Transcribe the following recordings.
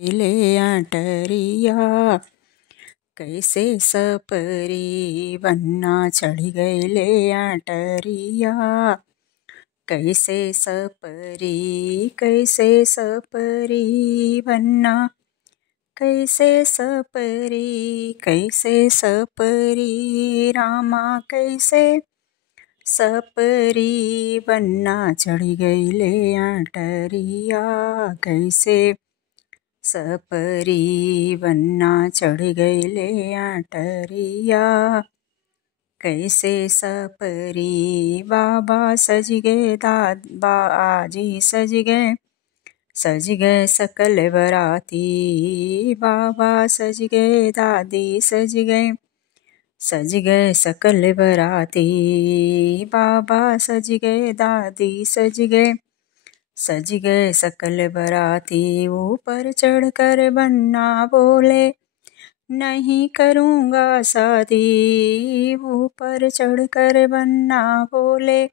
ले अटरिया कैसे सपरी बन्ना चढ़ गए ले अटरिया कैसे सपरी बन्ना कैसे सपरी रामा कैसे सपरी बन्ना चढ़ गई ले अटरिया कैसे सपरी बन्ना चढ़ गई ले अटरिया कैसे सपरी बाबा सज गए आजी सज गए सकल बराती बाबा सज गए दादी सज गए सकल बराती बाबा सज गए दादी सज गए सकल बराती ऊपर चढ़कर बन्ना बोले नहीं करूँगा शादी ऊपर चढ़कर बन्ना बोले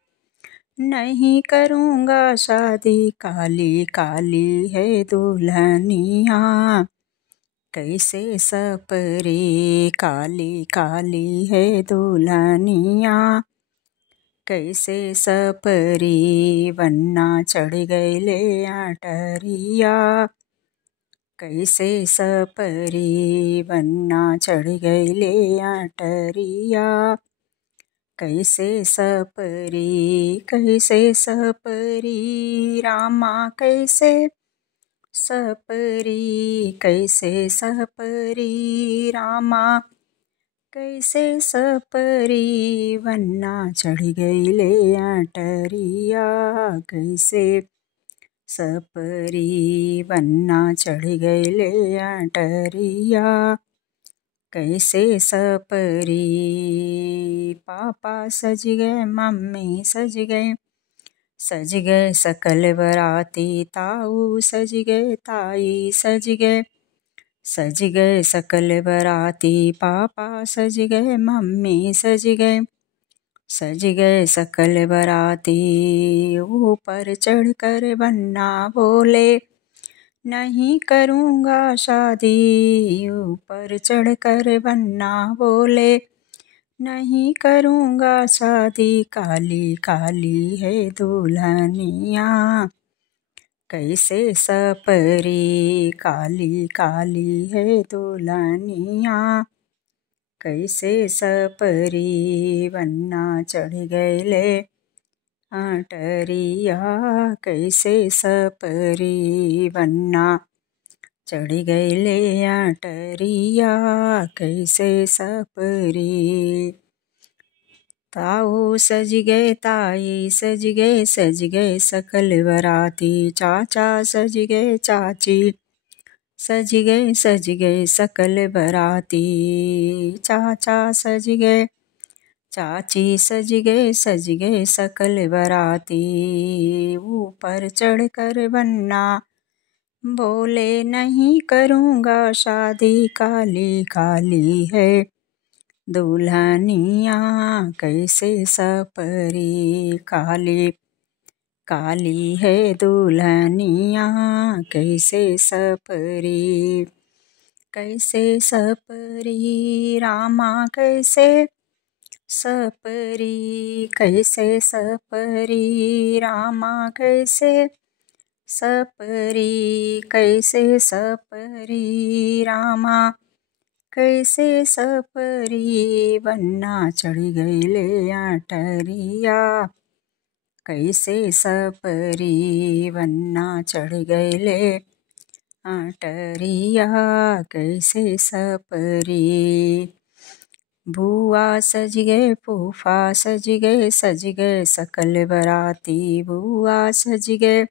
नहीं करूँगा शादी काली काली है दुल्हनिया कैसे सपरी काली काली है दुल्हनिया कैसे सपरी बन्ना चढ़ गए ले अटरिया कैसे सपरी बन्ना चढ़ गए ले अटरिया कैसे सपरी रामा कैसे सपरी रामा कैसे सपरी बन्ना चढ़ गई ले अटरिया कैसे सपरी बन्ना चढ़ गई ले अटरिया कैसे सपरी पापा सज गए मम्मी सज गए सकल बराती ताऊ सज गए ताई सज गए सकल बराती पापा सज गए मम्मी सज गए सकल बराती ऊपर चढ़कर बन्ना बोले नहीं करूँगा शादी ऊपर चढ़कर बन्ना बोले नहीं करूँगा शादी काली काली है दुल्हनिया कैसे सपरी काली काली है दुल्हनिया कैसे सपरी बन्ना चढ़ गए ले अटरिया कैसे सपरी बन्ना चढ़ गए ले अटरिया कैसे सपरी ताऊ सज गए ताई सज गए सकल बराती चाचा सज गए चाची सज गए सकल बराती चाचा सज गए चाची सज गए सकल बराती ऊपर चढ़कर बन्ना बोले नहीं करूँगा शादी काली काली है दुल्हनिया कैसे सपरी काली काली है दुल्हनिया कैसे सपरी रामा कैसे सपरी रामा कैसे सपरी रामा कैसे सपरी बन्ना चढ़ गई ले अटरिया कैसे सपरी बन्ना चढ़ गई ले अटरिया कैसे सपरी बुआ सज गए फूफा सज गए सकल बराती बुआ सज गए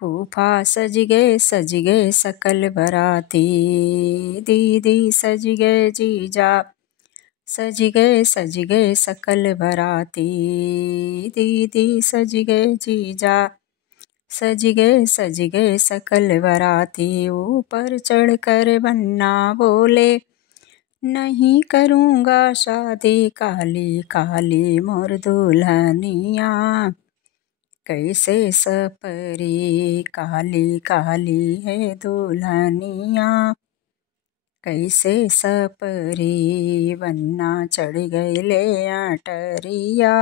फूफा सज गए सकल बराती दीदी सज गए जीजा सज गए सकल बराती दीदी सज गए जीजा सज गए सकल बराती ऊपर चढ़कर बन्ना बोले नहीं करूँगा शादी काली काली मोर दुल्हनिया कैसे सपरी काली काली है दुल्हनिया, कैसे सपरी वन्ना चढ़ गईले अटरिया,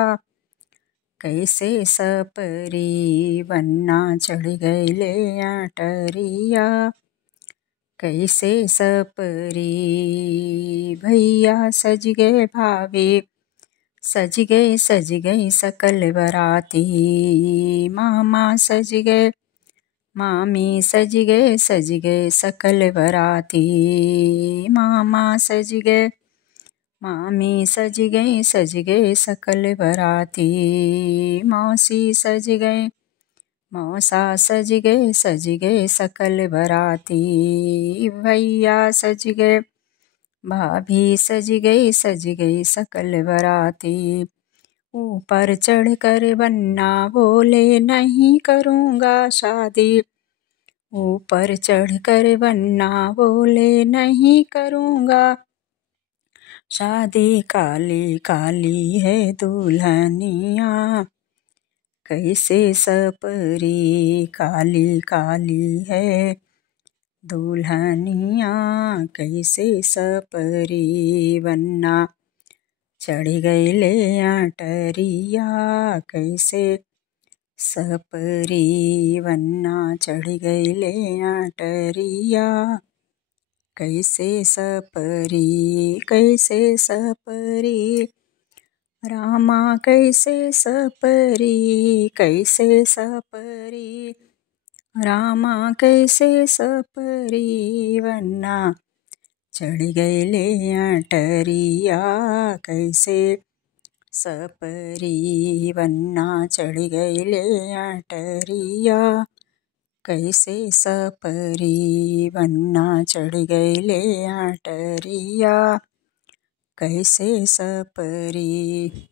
कैसे सपरी वन्ना चढ़ गईले अटरिया, कैसे सपरी भैया सज गए भाभी, सज गई सकल बराती, मामा सज गए मामी सज गए सकल बराती, मामा सज गए मामी सज गए सकल बराती, मौसी सज गए मौसा सज गए सकल बराती, भैया सज गए भाभी सज गई सकल बराती, ऊपर चढ़कर बन्ना बोले नहीं करूँगा शादी, ऊपर चढ़कर बन्ना बोले नहीं करूँगा शादी, काली काली है दुल्हनिया, कैसे सपरी काली काली है दुल्हनिया, कैसे सपरी वन्ना चढ़ गईले अटरिया, कैसे सपरी वन्ना चढ़ गईले अटरिया, कैसे सपरी रामा कैसे सपरी रामा कैसे सपरी वन्ना चढ़ गईले अटरिया, कैसे सपरी वन्ना चढ़ गईले अटरिया, कैसे सपरी वन्ना चढ़ गईले अटरिया, कैसे सपरी।